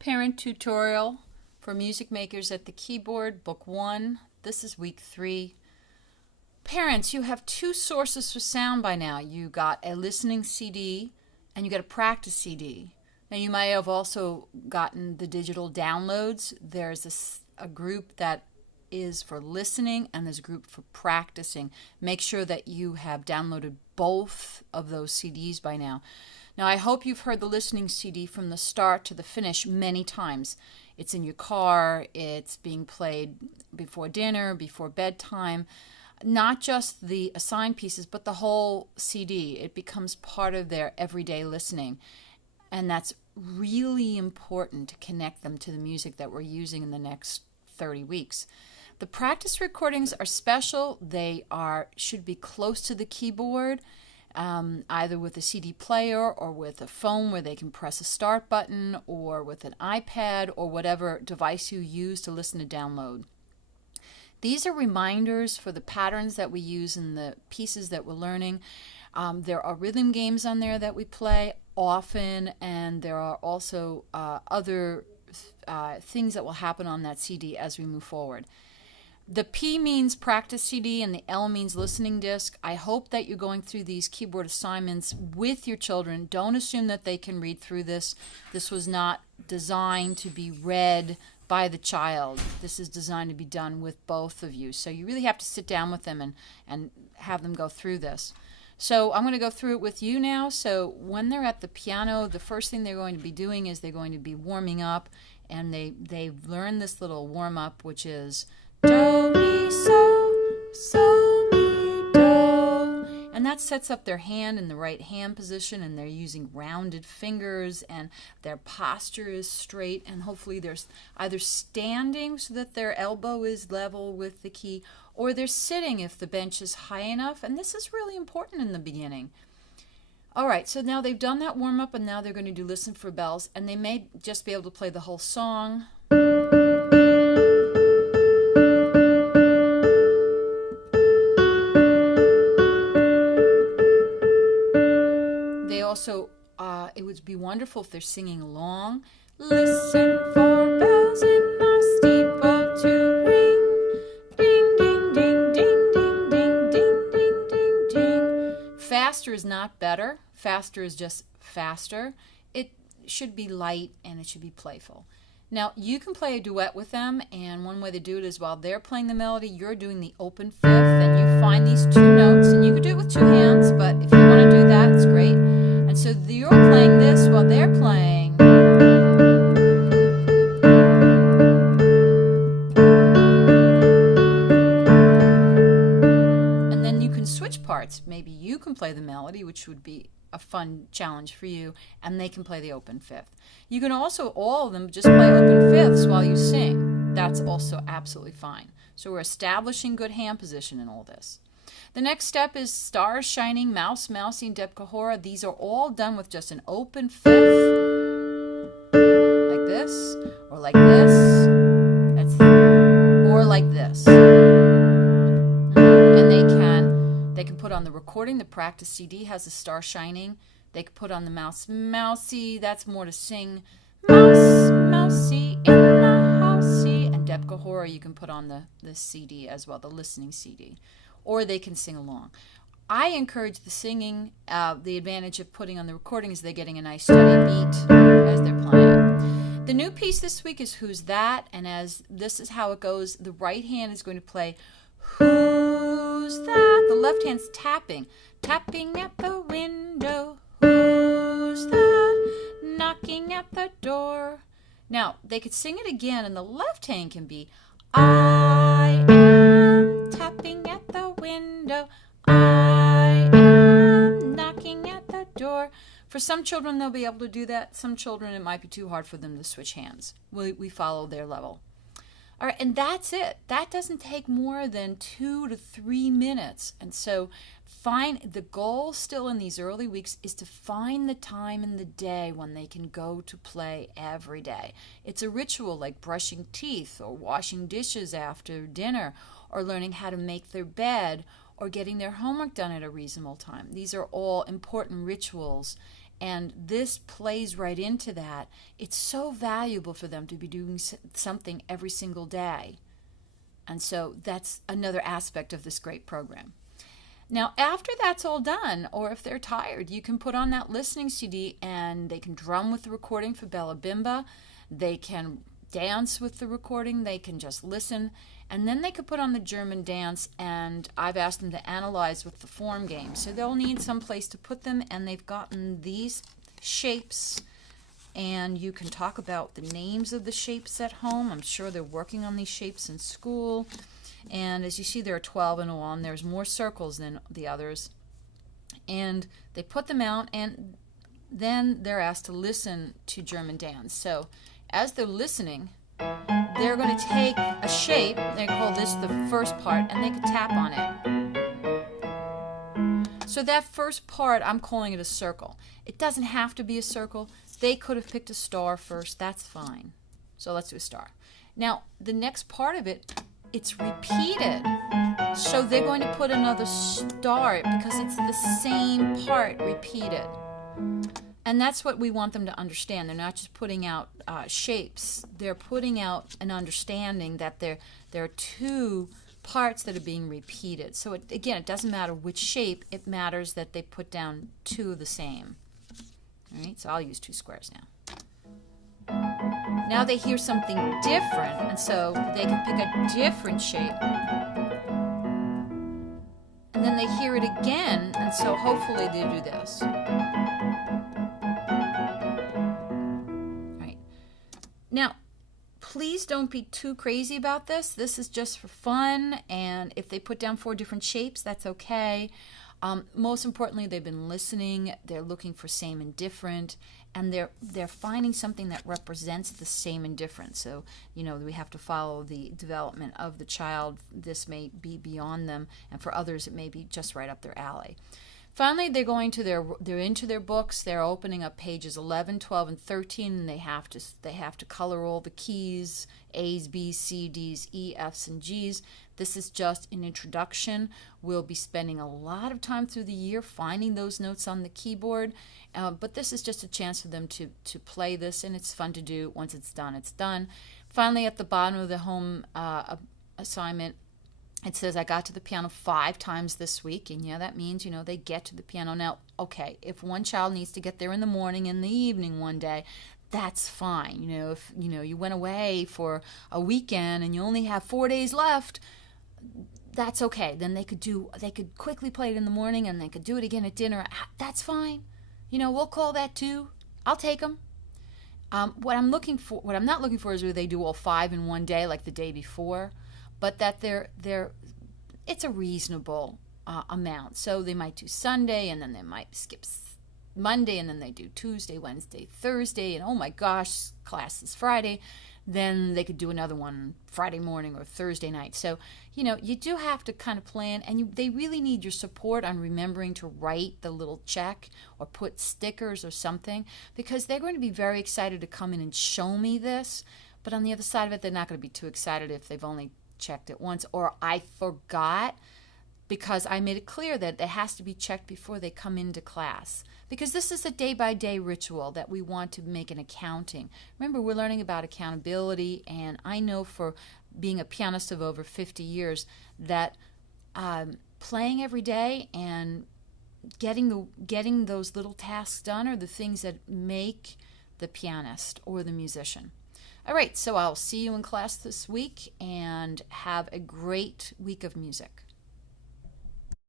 Parent Tutorial for Music Makers at the Keyboard, Book 1. This is Week 3. Parents, you have two sources for sound by now. You got a listening CD and you got a practice CD. Now you might have also gotten the digital downloads. There's a group that is for listening and there's a group for practicing. Make sure that you have downloaded both of those CDs by now. Now, I hope you've heard the listening CD from the start to the finish many times. It's in your car, it's being played before dinner, before bedtime. Not just the assigned pieces, but the whole CD. It becomes part of their everyday listening. And that's really important to connect them to the music that we're using in the next 30 weeks. The practice recordings are special. They should be close to the keyboard. Either with a CD player or with a phone where they can press a start button, or with an iPad or whatever device you use to listen to download. These are reminders for the patterns that we use in the pieces that we're learning. There are rhythm games on there that we play often, and there are also other things that will happen on that CD as we move forward. The P means practice CD and the L means listening disc. I hope that you're going through these keyboard assignments with your children. Don't assume that they can read through this. This was not designed to be read by the child. This is designed to be done with both of you. So you really have to sit down with them and have them go through this. So I'm going to go through it with you now. So when they're at the piano, the first thing they're going to be doing is they're going to be warming up, and they've learned this little warm-up, which is do, mi, so, mi, do. And that sets up their hand in the right hand position, and they're using rounded fingers, and their posture is straight, and hopefully they're either standing so that their elbow is level with the key, or they're sitting if the bench is high enough, and this is really important in the beginning. All right, so now they've done that warm-up, and now they're going to do Listen for Bells, and they may just be able to play the whole song. Also, it would be wonderful if they're singing along. Listen for bells in our steeple to ring. Ding, ding, ding, ding, ding, ding, ding, ding, ding, ding. Faster is not better. Faster is just faster. It should be light and it should be playful. Now, you can play a duet with them, and one way to do it is while they're playing the melody, you're doing the open fifth, and you find these two notes, and you can do it with two hands, but if you want to do that, it's great. And so you're playing this while they're playing. And then you can switch parts. Maybe you can play the melody, which would be a fun challenge for you, and they can play the open fifth. You can also, all of them, just play open fifths while you sing. That's also absolutely fine. So we're establishing good hand position in all this. The next step is Stars Shining, Mouse, Mousy, and Deb Kahora. These are all done with just an open fifth, like this, or like this, or like this. And they can put on the recording. The practice CD has the Star Shining. They can put on the Mouse, Mousy. That's more to sing. Mouse, Mousy, in the housey. And Deb Kahora, you can put on the CD as well, the listening CD. Or they can sing along. I encourage the singing. The advantage of putting on the recording is they're getting a nice steady beat as they're playing. The new piece this week is Who's That? And as this is how it goes, the right hand is going to play Who's That? The left hand's tapping. Tapping at the window. Who's that? Knocking at the door. Now, they could sing it again, and the left hand can be I am tapping at the window. I am knocking at the door. For some children, they'll be able to do that. Some children, it might be too hard for them to switch hands. We follow their level. All right, and that's it. That doesn't take more than 2 to 3 minutes. And so the goal still in these early weeks is to find the time in the day when they can go to play every day. It's a ritual like brushing teeth or washing dishes after dinner or learning how to make their bed or getting their homework done at a reasonable time. These are all important rituals, And this plays right into that. It's so valuable for them to be doing something every single day. And so that's another aspect of this great program. Now, after that's all done, or if they're tired, you can put on that listening CD and they can drum with the recording for Bella Bimba. They can dance with the recording. They can just listen. And then they could put on the German dance, and I've asked them to analyze with the form game. So they'll need some place to put them, and they've gotten these shapes. And you can talk about the names of the shapes at home. I'm sure they're working on these shapes in school. And as you see, there are 12 in all, and there's more circles than the others. And they put them out, and then they're asked to listen to German dance. So as they're listening, they're going to take a shape, they call this the first part, and they can tap on it. So that first part, I'm calling it a circle. It doesn't have to be a circle. They could have picked a star first. That's fine. So let's do a star. Now, the next part of it, it's repeated. So they're going to put another star because it's the same part repeated. And that's what we want them to understand. They're not just putting out shapes. They're putting out an understanding that there are two parts that are being repeated. So again, it doesn't matter which shape. It matters that they put down two of the same. All right, so I'll use 2 squares now. Now they hear something different, and so they can pick a different shape. And then they hear it again, and so hopefully they do this. Right. Now, please don't be too crazy about this. This is just for fun, and if they put down 4 different shapes, that's okay. Most importantly, they've been listening. They're looking for same and different, and they're finding something that represents the same and different. So, we have to follow the development of the child. This may be beyond them, and for others, it may be just right up their alley. Finally, they're into their books. They're opening up pages 11, 12, and 13, and they have to color all the keys: A's, B's, C, D's, E, F's, and G's. This is just an introduction. We'll be spending a lot of time through the year finding those notes on the keyboard, but this is just a chance for them to play this, and it's fun to do. Once it's done, it's done. Finally, at the bottom of the home assignment, it says, I got to the piano 5 times this week, and yeah, that means, they get to the piano. Now, okay, if one child needs to get there in the morning and the evening one day, that's fine. If, you went away for a weekend and you only have 4 days left, that's okay. Then they could quickly play it in the morning, and they could do it again at dinner. That's fine. We'll call that too. I'll take them. What I'm not looking for is where they do all 5 in one day, like the day before, but that it's a reasonable amount. So they might do Sunday, and then they might skip Monday, and then they do Tuesday, Wednesday, Thursday, and oh my gosh, class is Friday. Then they could do another one Friday morning or Thursday night. So, you do have to kind of plan, and they really need your support on remembering to write the little check or put stickers or something, because they're going to be very excited to come in and show me this. But on the other side of it, they're not going to be too excited if they've only checked it once, or I forgot, because I made it clear that it has to be checked before they come into class, because this is a day-by-day ritual that we want to make an accounting. Remember, we're learning about accountability, and I know for being a pianist of over 50 years that playing every day and getting those little tasks done are the things that make the pianist or the musician. All right, so I'll see you in class this week, and have a great week of music.